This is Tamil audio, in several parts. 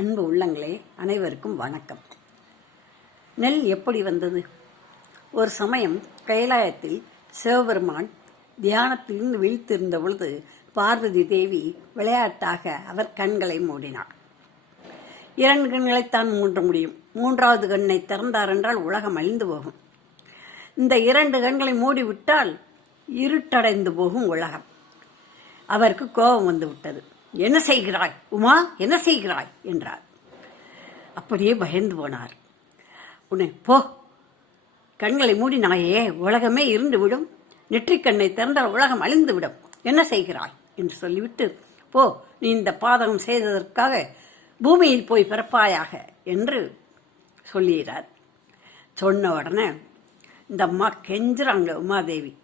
அன்பு உள்ளங்களே, அனைவருக்கும் வணக்கம். நெல் எப்படி வந்தது? ஒரு சமயம் கைலாயத்தில் சிவபெருமான் தியானத்திலிருந்து விழித்திருந்த பொழுது பார்வதி தேவி விளையாட்டாக அவர் கண்களை மூடினார். 2 கண்களைத்தான் மூன்ற முடியும். 3வது கண்ணை திறந்தார் என்றால் உலகம் அழிந்து போகும். இந்த 2 கண்களை மூடிவிட்டால் இருட்டடைந்து போகும் உலகம். அவருக்கு கோபம் வந்து விட்டது. என்ன செய்கிறாய் உமா, என்ன செய்கிறாய் என்றார். அப்படியே பயந்து போனார். உன்னை போ, கண்களை மூடினாயே, உலகமே இருந்து விடும், நெற்றிக்கண்ணை திறந்தால் உலகம் அழிந்து விடும், என்ன செய்கிறாய் என்று சொல்லிவிட்டு போ, நீ இந்த பாதகம் செய்ததற்காக பூமியில் போய் பிறப்பாயாக என்று சொல்லுகிறார். சொன்ன உடனே இந்த அம்மா கெஞ்சுறாங்க, உமாதேவி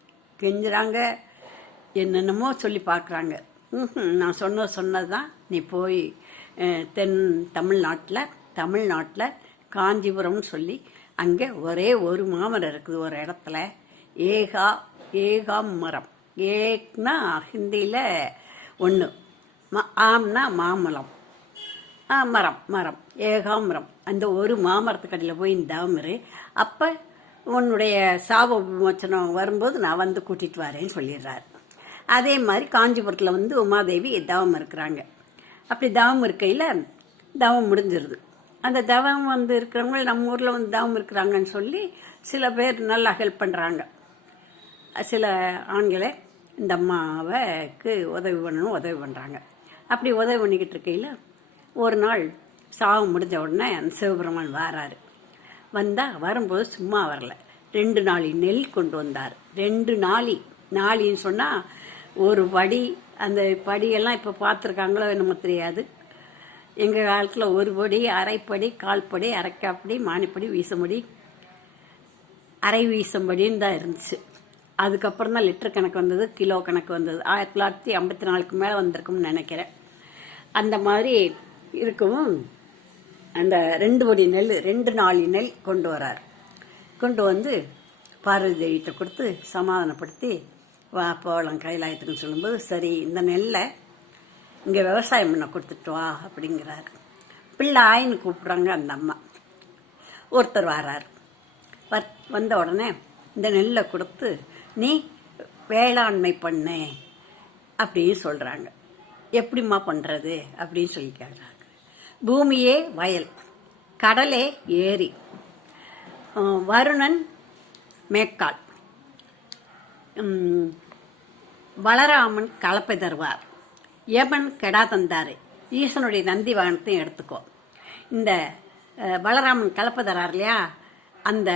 கெஞ்சுறாங்க, என்னென்னமோ சொல்லி பார்க்குறாங்க. நான் சொன்னது தான், நீ போய் தென் தமிழ்நாட்டில் காஞ்சிபுரம்னு சொல்லி அங்கே ஒரே ஒரு மாமரம் இருக்குது ஒரு இடத்துல, ஏகாம் மரம். ஏக்னா ஹிந்தியில் 1, ஆம்னா மாமரம், மரம் ஏகாம் மரம். அந்த ஒரு மாமரத்துக்கடியில் போய் தவமிரு, அப்போ உன்னுடைய சாப விமோச்சனம் வரும்போது நான் வந்து கூட்டிகிட்டு வரேன்னு சொல்லிடுறாரு. அதே மாதிரி காஞ்சிபுரத்தில் உமாதேவி தவம் இருக்கிறாங்க. அப்படி தவம் இருக்கையில் தவம் முடிஞ்சிருது. அந்த தவம் இருக்கிறவங்க நம்ம ஊரில் தவம் இருக்கிறாங்கன்னு சொல்லி சில பேர் நல்லா ஹெல்ப் பண்ணுறாங்க. சில ஆண்களை இந்த அம்மாவுக்கு உதவி பண்ணுறாங்க. அப்படி உதவி பண்ணிக்கிட்டு இருக்கையில் ஒரு நாள் சாவு முடிஞ்ச உடனே அந்த சிவபெருமான் வராரு. வரும்போது சும்மா வரல, 2 நாளி நெல் கொண்டு வந்தார். 2 நாளின்னு சொன்னால் ஒரு படி. அந்த படியெல்லாம் இப்போ பார்த்துருக்காங்களோ என்னமோ தெரியாது. எங்கள் காலத்தில் ஒரு படி, அரைப்படி, கால்படி, அரைக்காப்படி, மானிப்படி, வீசம்படி, அரை வீசம்படின்னு தான் இருந்துச்சு. அதுக்கப்புறம் தான் லிட்டர் கணக்கு வந்தது, கிலோ கணக்கு வந்தது. 1954 மேலே வந்திருக்கும்னு நினைக்கிறேன். அந்த மாதிரி இருக்கவும் அந்த 2 படி நெல், 2 நாளி நெல் கொண்டு வரார். கொண்டு வந்து பார்வதி தேவிகிட்ட கொடுத்து சமாதானப்படுத்தி வா போகலாம் கைலாயத்துக்குன்னு சொல்லும்போது, சரி இந்த நெல்லை இங்கே விவசாயம் பண்ண கொடுத்துட்டு வா அப்படிங்கிறாரு. பிள்ளாயின்னு கூப்பிட்றாங்க அந்த அம்மா. ஒருத்தர் வரார். வந்த உடனே இந்த நெல்லை கொடுத்து நீ வேளாண்மை பண்ணு அப்படின்னு சொல்கிறாங்க. எப்படிம்மா பண்ணுறது அப்படின்னு சொல்லி கேட்குறாங்க. பூமியே வயல், கடலே ஏரி, வருணன் மேற்கால், வளராமன் கலப்பை தருவார், யமன் கெடா தந்தாரு, ஈசனுடைய நந்தி வாகனத்தையும் எடுத்துக்கோ. இந்த வளராமன் கலப்பை தரார் இல்லையா, அந்த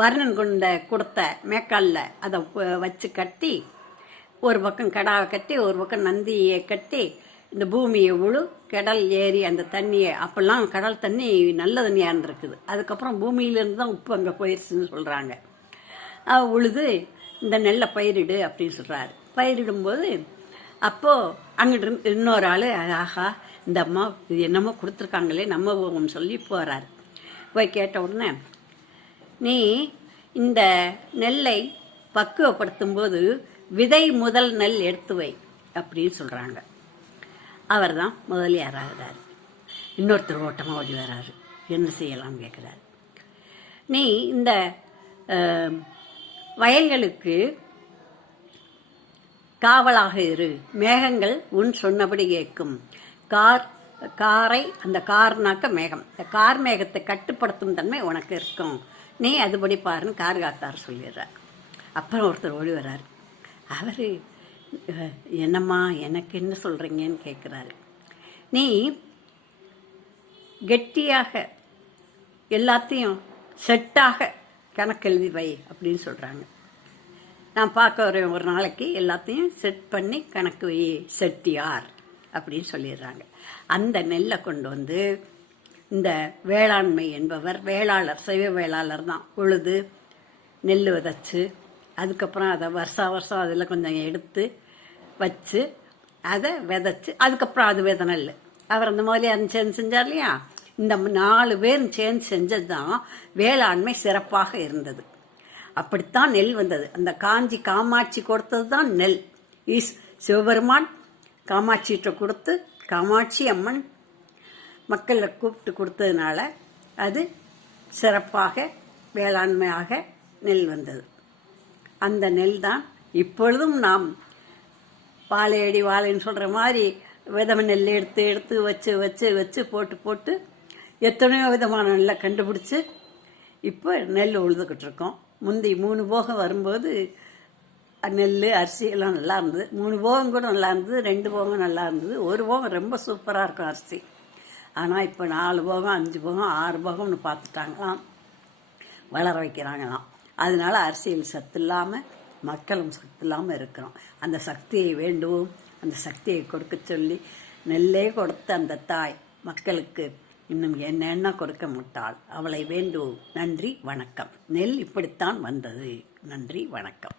வருணன் கொண்ட கொடுத்த மேற்காலில் அதை வச்சு கட்டி, ஒரு பக்கம் கெடாவை கட்டி ஒரு பக்கம் நந்தியை கட்டி இந்த பூமியை உழு, கடல் ஏரி அந்த தண்ணியை, அப்பெல்லாம் கடல் தண்ணி நல்ல தண்ணியாக இருந்திருக்குது. அதுக்கப்புறம் பூமியிலேருந்து தான் உப்பு அங்கே போயிடுச்சுன்னு சொல்கிறாங்க. உழுது இந்த நெல்லை பயிரிடு அப்படின்னு சொல்கிறாரு. பயிரிடும்போது அப்போது அங்கிட்டு இன்னொரு ஆள், ஆஹா இந்த அம்மா இது என்னமோ கொடுத்துருக்காங்களே நம்ம போவோம்னு சொல்லி போகிறாரு. போய் கேட்ட உடனே, நீ இந்த நெல்லை பக்குவப்படுத்தும் போது விதை முதல் நெல் எடுத்து வை அப்படின்னு சொல்கிறாங்க. அவர் தான் முதலியாராகிறார். இன்னொருத்தர் ஓட்டமாக ஓடி வர்றாரு. என்ன செய்யலாம் கேட்குறாரு. நீ இந்த வயல்களுக்கு காவலாக இரு, மேகங்கள் உன் சொன்னபடி கேட்கும். காரை, அந்த கார்னாக்க மேகம், இந்த கார் மேகத்தை கட்டுப்படுத்தும் தன்மை உனக்கு இருக்கும், நீ அதுபடி பாருன்னு கார் காத்தார் சொல்லிடுறார். அப்புறம் ஒருத்தர் ஓடி வர்றாரு. அவர் என்னம்மா எனக்கு என்ன சொல்கிறீங்கன்னு கேட்குறாரு. நீ கெட்டியாக எல்லாத்தையும் செட்டாக கணக்கு எழுதி வை அப்படின்னு சொல்கிறாங்க. நான் பார்க்க வரேன் ஒரு நாளைக்கு, எல்லாத்தையும் செட் பண்ணி கணக்கு வை, செட்டியார் அப்படின்னு சொல்லிடுறாங்க. அந்த நெல்லை கொண்டு வந்து இந்த வேளாண்மை என்பவர் வேளாளர், சைவ வேளாளர் தான், உழுது நெல் விதைச்சு அதுக்கப்புறம் அதை வருஷம் அதில் கொஞ்சம் எடுத்து வச்சு அதை விதைச்சு அதுக்கப்புறம் அது வித நெல். அவர் அந்த மாதிரி சேர்ந்து செஞ்சார் இல்லையா, இந்த 4 பேர் சேர்ந்து செஞ்சது தான் வேளாண்மை சிறப்பாக இருந்தது. அப்படித்தான் நெல் வந்தது. அந்த காமாட்சி கொடுத்தது தான் நெல். சிவபெருமான் காமாட்சியிட்ட கொடுத்து காமாட்சி அம்மன் மக்களை கூப்பிட்டு கொடுத்ததுனால அது சிறப்பாக வேளாண்மையாக நெல் வந்தது. அந்த நெல் தான் இப்பொழுதும் நாம் வாழையடி வாழைன்னு சொல்கிற மாதிரி விதம நெல் எடுத்து எடுத்து வச்சு வச்சு வச்சு போட்டு போட்டு எத்தனையோ விதமான நெல்லை கண்டுபிடிச்சி இப்போ நெல் உழுதுகிட்டு இருக்கோம். முந்தி 3 போகம் வரும்போது நெல் அரிசி எல்லாம் நல்லா இருந்தது. 3 போகம் கூட நல்லா இருந்தது, 2 போகம் நல்லா இருந்தது, 1 போகம் ரொம்ப சூப்பராக இருக்கும் அரிசி. ஆனால் இப்போ 4 போகம் 5 போகம் 6 போகம்னு பார்த்துட்டாங்களாம், வளர வைக்கிறாங்களாம். அதனால அரிசியில் சத்து இல்லாமல் மக்களும் சத்து இல்லாமல் இருக்கிறோம். அந்த சக்தியை வேண்டுவோம், அந்த சக்தியை கொடுக்க சொல்லி நெல்லே கொடுத்த அந்த தாய் மக்களுக்கு இன்னும் என்ன கொடுக்க மாட்டாள், அவளை வேண்டுவோம். நன்றி வணக்கம். நெல் இப்படித்தான் வந்தது. நன்றி வணக்கம்.